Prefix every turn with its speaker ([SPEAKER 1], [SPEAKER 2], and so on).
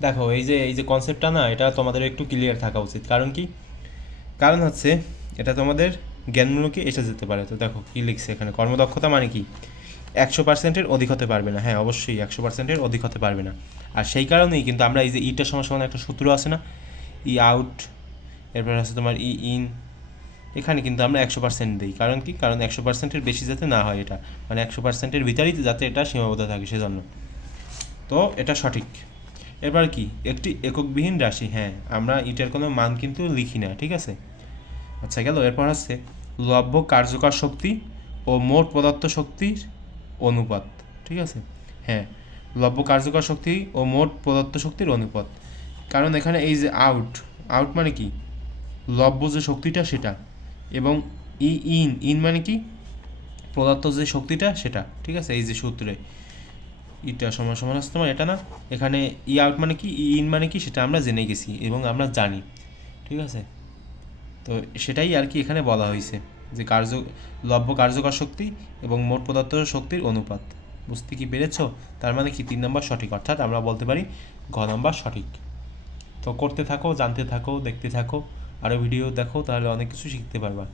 [SPEAKER 1] দেখো, এই যে এই যে কনসেপ্টটা না, এটা তোমাদের একটু ক্লিয়ার থাকা উচিত। কারণ কি? কারণ হচ্ছে, এটা তোমাদের জ্ঞানমূলকে এসে যেতে পারে। তো দেখো, কী লিখছে এখানে? কর্মদক্ষতা মানে কি? একশো পার্সেন্টের অধিক হতে পারবে না। হ্যাঁ অবশ্যই একশো পার্সেন্টের অধিক হতে পারবে না। আর সেই কারণেই কিন্তু আমরা এই যে সমান সমান একটা সূত্র আছে না ই আউট এরপর আছে তোমার ই ইন এখানে কিন্তু আমরা একশো পার্সেন্ট দিই। কারণ কি? কারণ একশো পার্সেন্টের বেশি যাতে না হয় এটা। মানে একশো পার্সেন্টের ভিতরেই যাতে এটা সীমাবদ্ধ থাকে সেজন্য। তো এটা সঠিক। এবার কি? একটি এককবিহীন রাশি হ্যাঁ আমরা এটার কোনো মান কিন্তু লিখি না, ঠিক আছে? আচ্ছা গেল, এরপর হচ্ছে লভ্য কার্যকর শক্তি ও মোট পদার্থ শক্তির অনুপাত, ঠিক আছে? হ্যাঁ লভ্য কার্যকর শক্তি ও মোট পদার্থ শক্তির অনুপাত, কারণ এখানে এই যে আউট আউট মানে কি? লভ্য যে শক্তিটা সেটা, এবং ই ইন ইন মানে কি? পদার্থ যে শক্তিটা সেটা, ঠিক আছে? এই যে সূত্রে ইটা সমান সমান আছে তোমার, এটা না? এখানে ই আউট মানে কি? ই ইন মানে কি? সেটা আমরা জেনে গেছি এবং আমরা জানি। ঠিক আছে? তো সেটাই আর কি এখানে বলা হয়েছে যে কার্য লব্য কার্যকর শক্তি এবং মোট পদার্থ শক্তির অনুপাত। বুঝতে কি পেরেছ? তার মানে কি? তিন নম্বর সঠিক, অর্থাৎ আমরা বলতে পারি ঘ নম্বর সঠিক। তো করতে থাকো, জানতে থাকো, দেখতে থাকো আরও ভিডিও দেখো, তাহলে অনেক কিছু শিখতে পারবা।